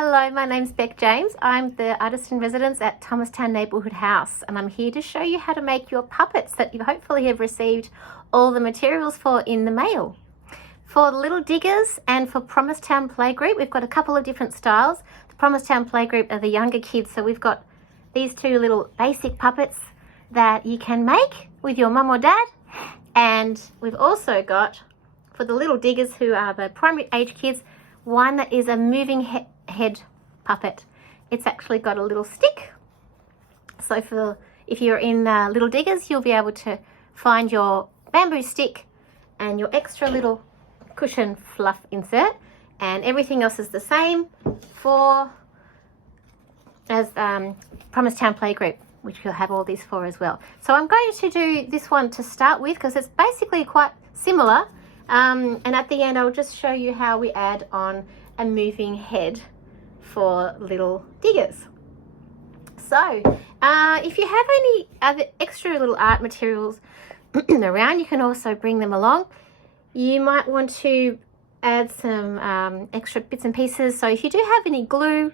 Hello, my name's Beck James. I'm the artist in residence at Thomastown Neighborhood House, and I'm here to show you how to make your puppets that you hopefully have received all the materials for in the mail. For the Little Diggers and for Thomastown Playgroup, we've got a couple of different styles. The Thomastown Playgroup are the younger kids, so we've got these two little basic puppets that you can make with your mum or dad. And we've also got, for the Little Diggers, who are the primary age kids, one that is a moving head puppet. It's actually got a little stick. So if you're in Little Diggers, you'll be able to find your bamboo stick and your extra little cushion fluff insert, and everything else is the same as Thomastown Playgroup, which you'll have all these for as well. So I'm going to do this one to start with because it's basically quite similar, and at the end I'll just show you how we add on a moving head for Little Diggers. So if you have any other extra little art materials around, you can also bring them along. You might want to add some extra bits and pieces. So if you do have any glue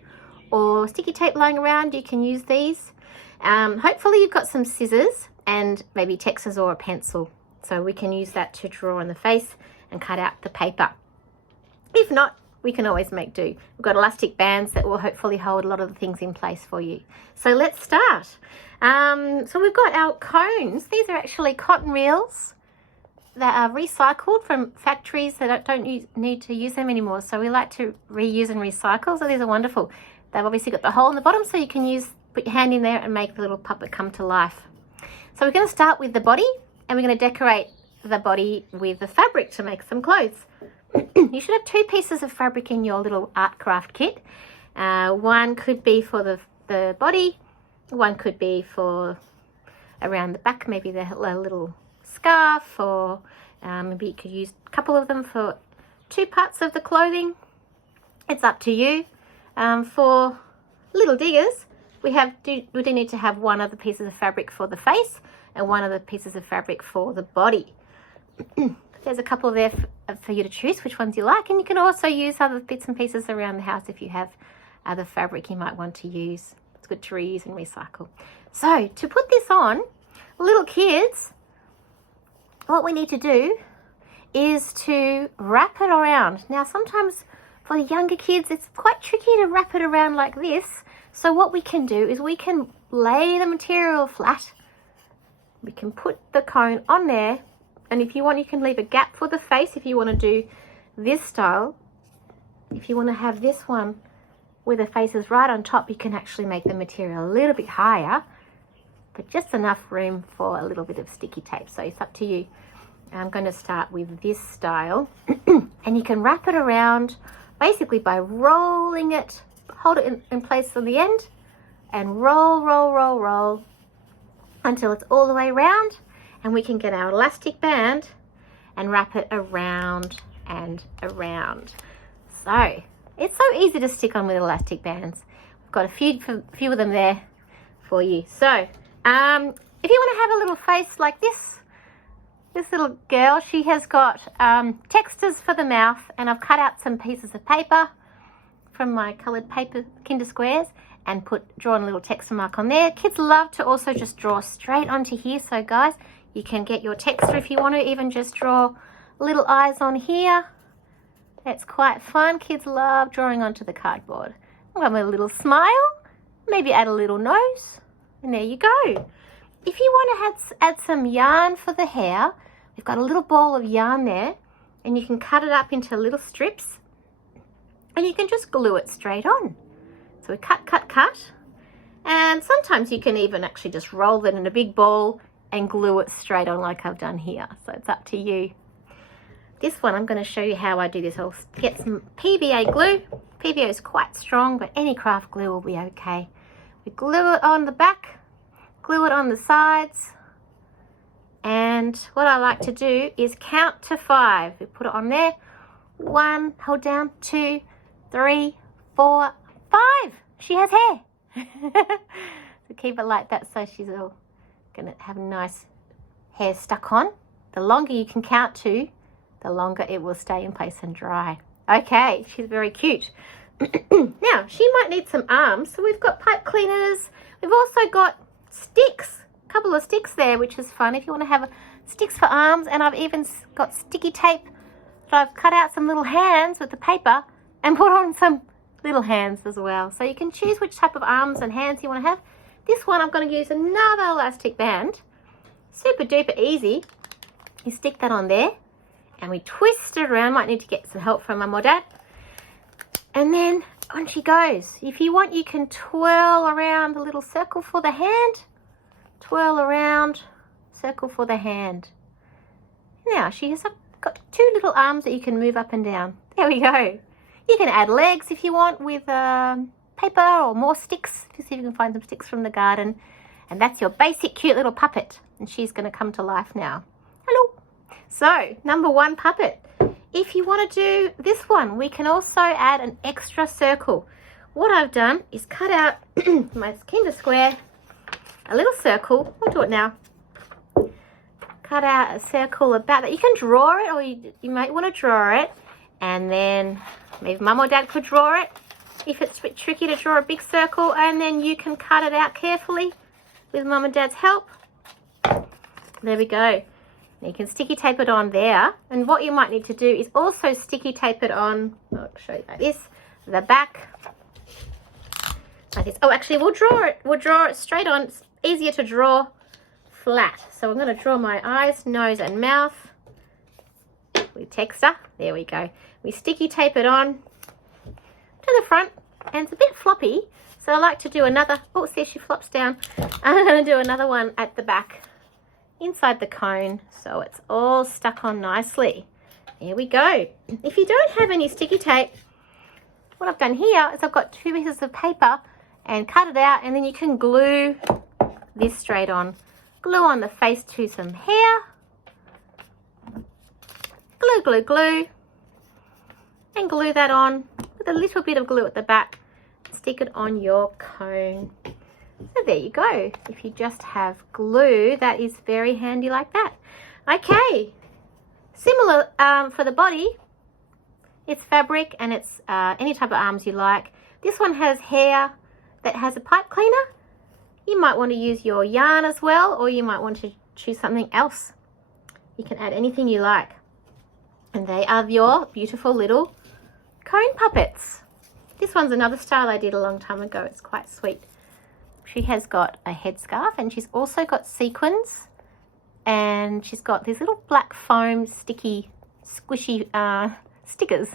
or sticky tape lying around, you can use these. Hopefully you've got some scissors and maybe textures or a pencil, so we can use that to draw on the face and cut out the paper. If not, we can always make do. We've got elastic bands that will hopefully hold a lot of the things in place for you. So let's start. So we've got our cones. These are actually cotton reels that are recycled from factories that don't need to use them anymore. So we like to reuse and recycle. So these are wonderful. They've obviously got the hole in the bottom, so you can put your hand in there and make the little puppet come to life. So we're going to start with the body, and we're going to decorate the body with the fabric to make some clothes. You should have two pieces of fabric in your little art craft kit. One could be for the body, one could be for around the back, maybe the little scarf, or maybe you could use a couple of them for two parts of the clothing. It's up to you. For Little Diggers, we do need to have one of the pieces of fabric for the face and one of the pieces of fabric for the body. There's a couple there for you to choose which ones you like, and you can also use other bits and pieces around the house if you have other fabric you might want to use. It's good to reuse and recycle. So to put this on, little kids, what we need to do is to wrap it around. Now sometimes for the younger kids it's quite tricky to wrap it around like this, so what we can do is we can lay the material flat. We can put the cone on there, and if you want, you can leave a gap for the face if you want to do this style. If you want to have this one where the face is right on top, you can actually make the material a little bit higher, but just enough room for a little bit of sticky tape. So it's up to you. I'm going to start with this style and you can wrap it around basically by rolling it, hold it in place on the end, and roll until it's all the way around. And we can get our elastic band and wrap it around and around. So it's so easy to stick on with elastic bands. We've got a few of them there for you. So if you want to have a little face like this little girl, she has got textures for the mouth, and I've cut out some pieces of paper from my coloured paper Kinder Squares and drawn a little texture mark on there. Kids love to also just draw straight onto here. So guys, you can get your texture if you want to even just draw little eyes on here. It's quite fun. Kids love drawing onto the cardboard. I've got my little smile, maybe add a little nose, and there you go. If you want to add some yarn for the hair, we've got a little ball of yarn there, and you can cut it up into little strips, and you can just glue it straight on. So we cut, and sometimes you can even actually just roll it in a big ball and glue it straight on like I've done here. So it's up to you. This one, I'm going to show you how I do this. I'll get some PVA glue. PVA is quite strong, but any craft glue will be okay. We glue it on the back, glue it on the sides, and what I like to do is count to 5. We put it on there. 1, hold down, 2, 3, 4, 5. She has hair. So keep it like that, so she's all going to have nice hair stuck on. The longer you can count to, the longer it will stay in place and dry. Okay, she's very cute. Now, Now, she might need some arms, so we've got pipe cleaners. We've also got sticks, a couple of sticks there, which is fun if you want to have sticks for arms. And I've even got sticky tape that I've cut out some little hands with the paper and put on some little hands as well. So you can choose which type of arms and hands you want to have. This one I'm going to use another elastic band. Super duper easy. You stick that on there and we twist it around. Might need to get some help from Mum or Dad. And then on she goes. If you want, you can twirl around a little circle for the hand. Twirl around, circle for the hand. Now she has got two little arms that you can move up and down. There we go. You can add legs if you want with paper or more sticks. Just see if you can find some sticks from the garden. And that's your basic cute little puppet. And she's going to come to life now. Hello. So, number one puppet. If you want to do this one, we can also add an extra circle. What I've done is cut out my Kinder Square, a little circle. We'll do it now. Cut out a circle about that. You can draw it, or you might want to draw it. And then maybe Mum or Dad could draw it if it's a bit tricky to draw a big circle. And then you can cut it out carefully with Mum and Dad's help. There we go. You can sticky tape it on there. And what you might need to do is also sticky tape it on, I'll show you like this, the back. Like this. Oh, actually, we'll draw it straight on. It's easier to draw flat. So I'm going to draw my eyes, nose, and mouth with texture. There we go. We sticky tape it on to the front, and it's a bit floppy. So I like to do another, oh, see, she flops down. I'm going to do another one at the back inside the cone, so it's all stuck on nicely. There we go. If you don't have any sticky tape, what I've done here is I've got two pieces of paper and cut it out, and then you can glue this straight on. Glue on the face to some hair. Glue, glue, glue. And glue that on with a little bit of glue at the back. Stick it on your cone. So there you go. If you just have glue, that is very handy like that. Okay. Similar for the body. It's fabric and it's any type of arms you like. This one has hair that has a pipe cleaner. You might want to use your yarn as well, or you might want to choose something else. You can add anything you like. And they are your beautiful little cone puppets. This one's another style I did a long time ago. It's quite sweet. She has got a headscarf and she's also got sequins, and she's got these little black foam sticky squishy stickers.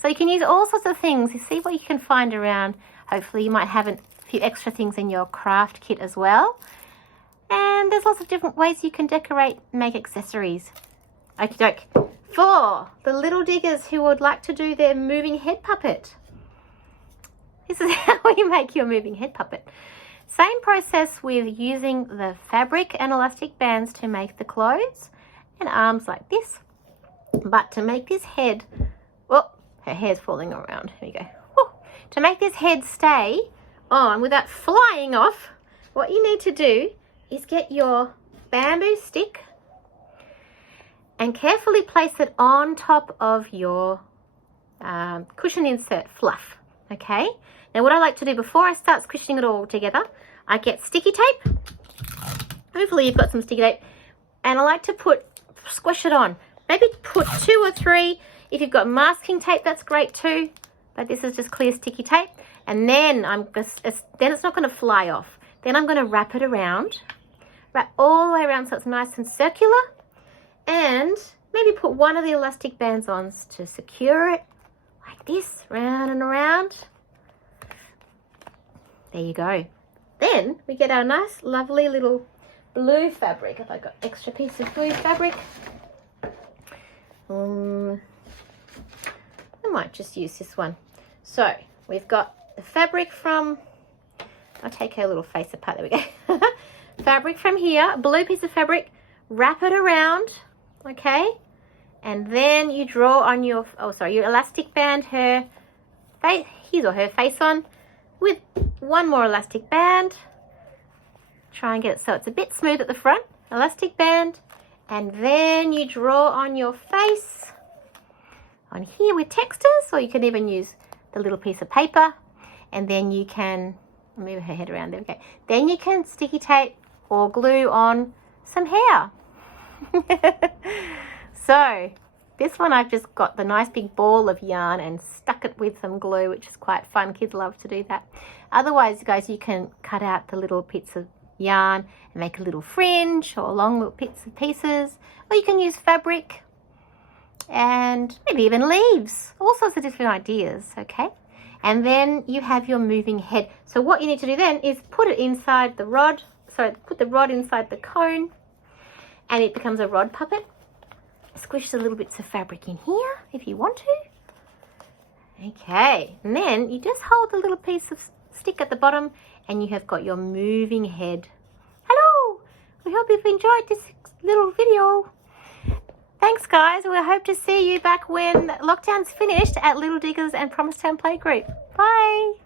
So you can use all sorts of things. You see what you can find around. Hopefully you might have a few extra things in your craft kit as well. And there's lots of different ways you can decorate and make accessories. Okie doke. For the little diggers who would like to do their moving head puppet. This is how you make your moving head puppet. Same process with using the fabric and elastic bands to make the clothes and arms like this. But to make this head, oh, her hair's falling around. Here we go. Woo. To make this head stay on without flying off, what you need to do is get your bamboo stick and carefully place it on top of your cushion insert fluff. Okay. Now what I like to do before I start squishing it all together, I get sticky tape. Hopefully you've got some sticky tape. And I like to squish it on. Maybe put 2 or 3. If you've got masking tape, that's great too. But this is just clear sticky tape. And then then it's not going to fly off. Then I'm going to wrap it around. Wrap all the way around so it's nice and circular. And maybe put one of the elastic bands on to secure it. Like this, round and around. There you go. Then we get our nice, lovely little blue fabric. If I got extra piece of blue fabric, I might just use this one. So we've got the fabric from, I'll take her little face apart, there we go. Fabric from here, blue piece of fabric, wrap it around, okay? And then you draw on your, your elastic band, her face, his or her face on, with one more elastic band. Try and get it so it's a bit smooth at the front. Elastic band. And then you draw on your face on here with textures, or you can even use the little piece of paper. and then you can move her head around. There we go. Then you can sticky tape or glue on some hair. So this one, I've just got the nice big ball of yarn and stuck it with some glue, which is quite fun. Kids love to do that. Otherwise, guys, you can cut out the little bits of yarn and make a little fringe or long little bits and pieces, or you can use fabric and maybe even leaves. All sorts of different ideas, okay? And then you have your moving head. So what you need to do then is put it inside the rod. So put the rod inside the cone and it becomes a rod puppet. Squish the little bits of fabric in here if you want to. Okay, and then you just hold the little piece of stick at the bottom and you have got your moving head. Hello, we hope you've enjoyed this little video. Thanks guys, we hope to see you back when lockdown's finished at Little Diggers and Thomastown Playgroup. Bye.